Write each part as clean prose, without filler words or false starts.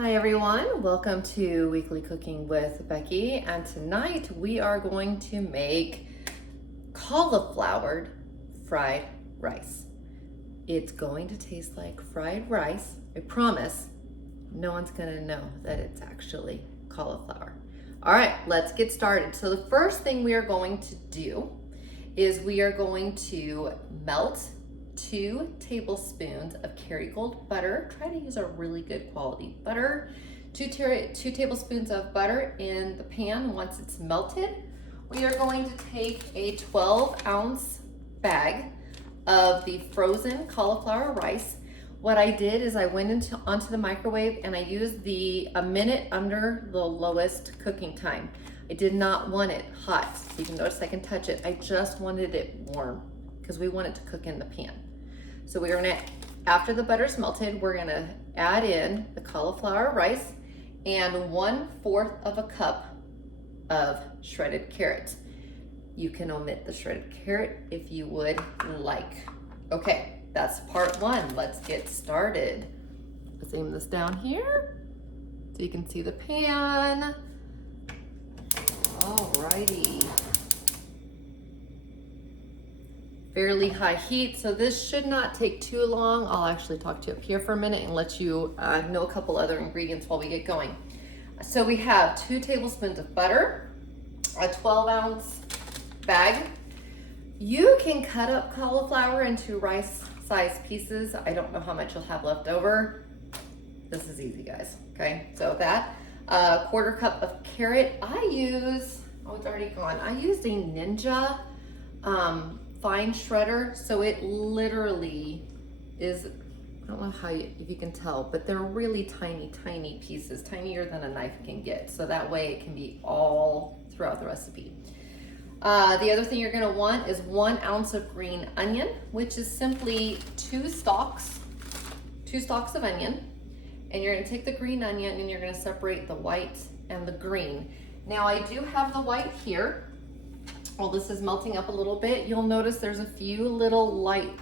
Hi everyone, welcome to Weekly Cooking with Becky, and tonight we are going to make cauliflower fried rice. It's going to taste like fried rice, I promise. No one's gonna know that it's actually cauliflower. All right, let's get started. So the first thing we are going to do is we are going to melt 2 tablespoons of Kerrygold butter. Try to use a really good quality butter. 2 tablespoons of butter in the pan. Once it's melted, we are going to take a 12-ounce bag of the frozen cauliflower rice. What I did is I went onto the microwave and I used a minute under the lowest cooking time. I did not want it hot. So you can notice I can touch it. I just wanted it warm because we want it to cook in the pan. So we're gonna, after the butter's melted, we're gonna add in the cauliflower rice and 1/4 of a cup of shredded carrots. You can omit the shredded carrot if you would like. Okay, that's part 1. Let's get started. Let's aim this down here so you can see the pan. Alrighty. Fairly high heat, so this should not take too long. I'll actually talk to you up here for a minute and let you know a couple other ingredients while we get going. So we have 2 tablespoons of butter, a 12-ounce bag. You can cut up cauliflower into rice-sized pieces. I don't know how much you'll have left over. This is easy, guys, okay? So that, 1/4 cup of carrot. I use, oh, it's already gone. I used a Ninja fine shredder, so it literally is, I don't know if you can tell, but they're really tiny pieces, tinier than a knife can get, so that way it can be all throughout the recipe. The other thing you're gonna want is 1 ounce of green onion, which is simply 2 stalks of onion, and you're gonna take the green onion and you're gonna separate the white and the green. Now I do have the white here. While this is melting up a little bit, you'll notice there's a few little light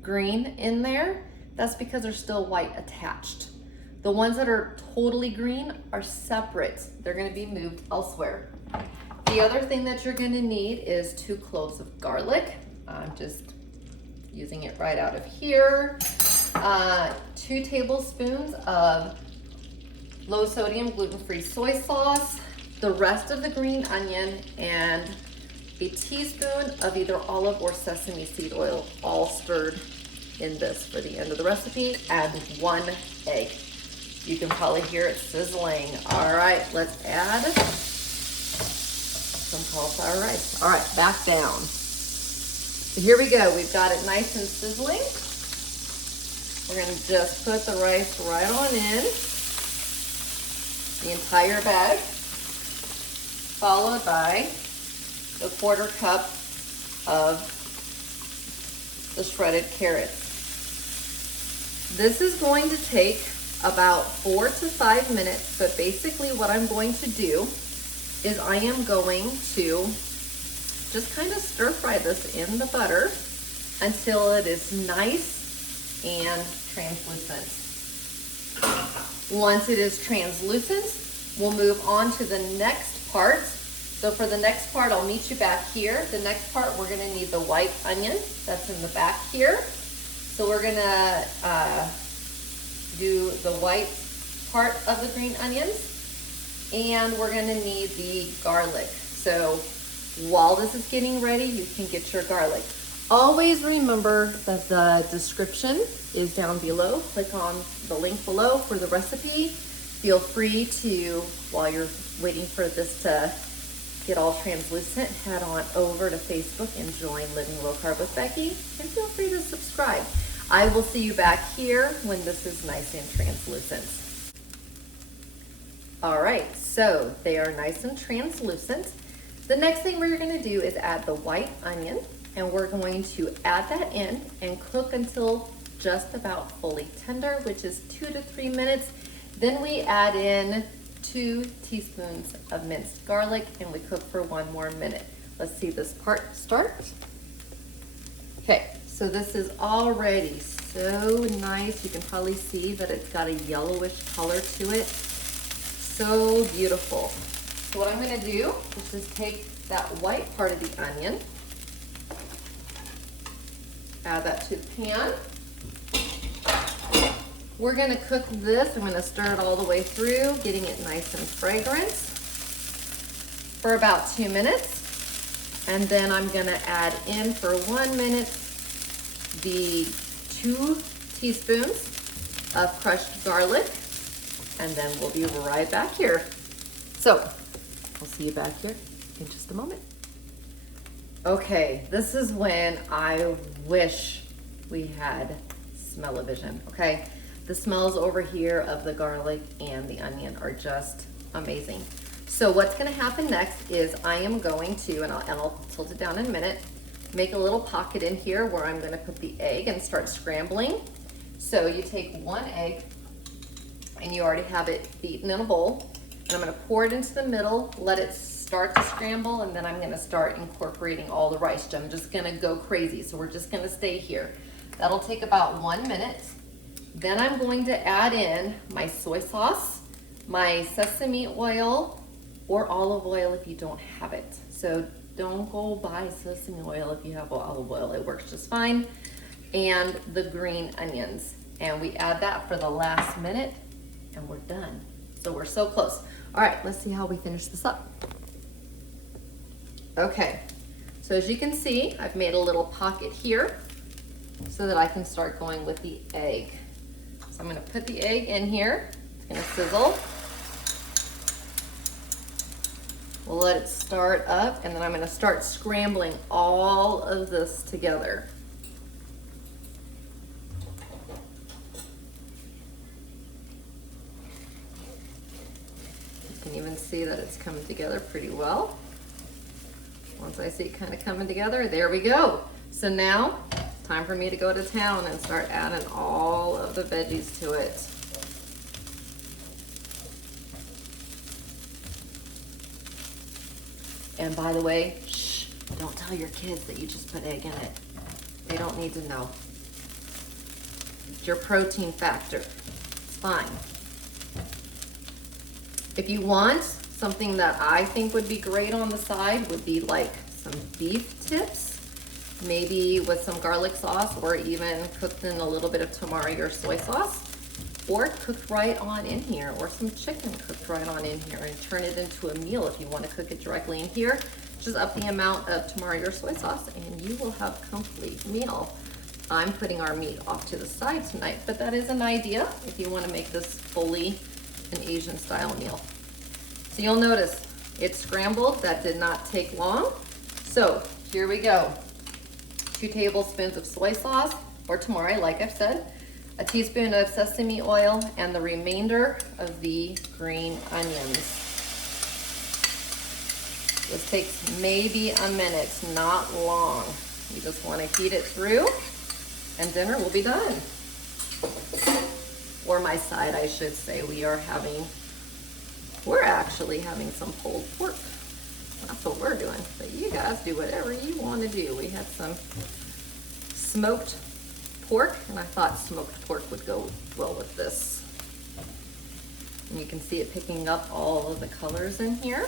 green in there. That's because they're still white attached. The ones that are totally green are separate. They're gonna be moved elsewhere. The other thing that you're gonna need is 2 cloves of garlic. I'm just using it right out of here. 2 tablespoons of low sodium gluten-free soy sauce, the rest of the green onion, and a teaspoon of either olive or sesame seed oil, all stirred in this for the end of the recipe, and 1 egg. You can probably hear it sizzling. All right, let's add some cauliflower rice. All right, back down. So here we go. We've got it nice and sizzling. We're gonna just put the rice right on in, the entire bag, followed by a 1/4 cup of the shredded carrots. This is going to take about 4 to 5 minutes, but basically what I'm going to do is I am going to just kind of stir fry this in the butter until it is nice and translucent. Once it is translucent, we'll move on to the next part. So for the next part, I'll meet you back here. The next part, we're gonna need the white onion that's in the back here. So we're gonna do the white part of the green onions, and we're gonna need the garlic. So while this is getting ready, you can get your garlic. Always remember that the description is down below. Click on the link below for the recipe. Feel free to, while you're waiting for this to get all translucent, head on over to Facebook and join Living Low Carb with Becky, and feel free to subscribe. I will see you back here when this is nice and translucent. All right, so they are nice and translucent. The next thing we're gonna do is add the white onion, and we're going to add that in and cook until just about fully tender, which is 2 to 3 minutes. Then we add in 2 teaspoons of minced garlic, and we cook for 1 more minute. Let's see this part start. Okay, so this is already so nice. You can probably see that it's got a yellowish color to it. So beautiful. So what I'm gonna do is just take that white part of the onion, add that to the pan. We're gonna cook this. I'm gonna stir it all the way through, getting it nice and fragrant for about 2 minutes. And then I'm gonna add in for 1 minute the 2 teaspoons of crushed garlic, and then we'll be right back here. So, I'll see you back here in just a moment. Okay, this is when I wish we had smell-o-vision, okay? The smells over here of the garlic and the onion are just amazing. So what's gonna happen next is I am going to, and I'll tilt it down in a minute, make a little pocket in here where I'm gonna put the egg and start scrambling. So you take 1 egg, and you already have it beaten in a bowl, and I'm gonna pour it into the middle, let it start to scramble, and then I'm gonna start incorporating all the rice. I'm just gonna go crazy, so we're just gonna stay here. That'll take about 1 minute. Then I'm going to add in my soy sauce, my sesame oil, or olive oil if you don't have it. So don't go buy sesame oil if you have olive oil, it works just fine. And the green onions. And we add that for the last minute, and we're done. So we're so close. All right, let's see how we finish this up. Okay, so as you can see, I've made a little pocket here so that I can start going with the egg. So I'm gonna put the egg in here, it's gonna sizzle. We'll let it start up, and then I'm gonna start scrambling all of this together. You can even see that it's coming together pretty well. Once I see it kind of coming together, there we go. So now, time for me to go to town and start adding all of the veggies to it. And by the way, shh, don't tell your kids that you just put egg in it. They don't need to know. It's your protein factor. It's fine. If you want, something that I think would be great on the side would be like some beef tips, maybe with some garlic sauce, or even cooked in a little bit of tamari or soy sauce, or cooked right on in here, or some chicken cooked right on in here, and turn it into a meal if you want to cook it directly in here. Just up the amount of tamari or soy sauce, and you will have a complete meal. I'm putting our meat off to the side tonight, but that is an idea if you want to make this fully an Asian style meal. So you'll notice it's scrambled. That did not take long. So here we go. 2 tablespoons of soy sauce or tamari, like I've said, a teaspoon of sesame oil, and the remainder of the green onions. This takes maybe a minute, not long. You just want to heat it through, and dinner will be done. Or my side, I should say. We're actually having some pulled pork. That's what we're doing. But you guys do whatever you want to do. We had some smoked pork, and I thought smoked pork would go well with this. And you can see it picking up all of the colors in here.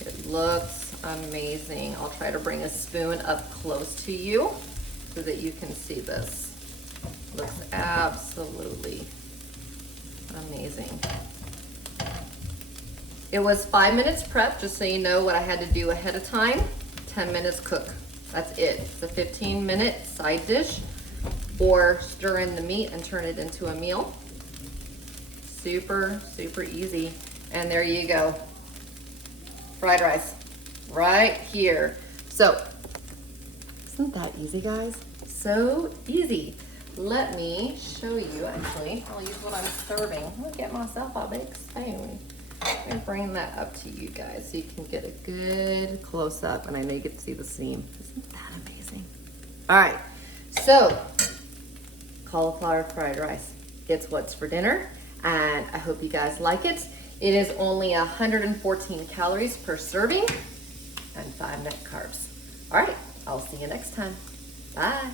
It looks amazing. I'll try to bring a spoon up close to you so that you can see this. Looks absolutely amazing. It was 5 minutes prep, just so you know what I had to do ahead of time. 10 minutes cook. That's it. It's a 15-minute side dish, or stir in the meat and turn it into a meal. Super, super easy. And there you go. Fried rice right here. So, isn't that easy, guys? So easy. Let me show you, actually. I'll use what I'm serving. I'm gonna get myself a big spoon. I'm gonna bring that up to you guys so you can get a good close up, and I know you get to see the seam. Isn't that amazing? All right, so cauliflower fried rice. It's what's for dinner, and I hope you guys like it. It is only 114 calories per serving and 5 net carbs. All right, I'll see you next time. Bye.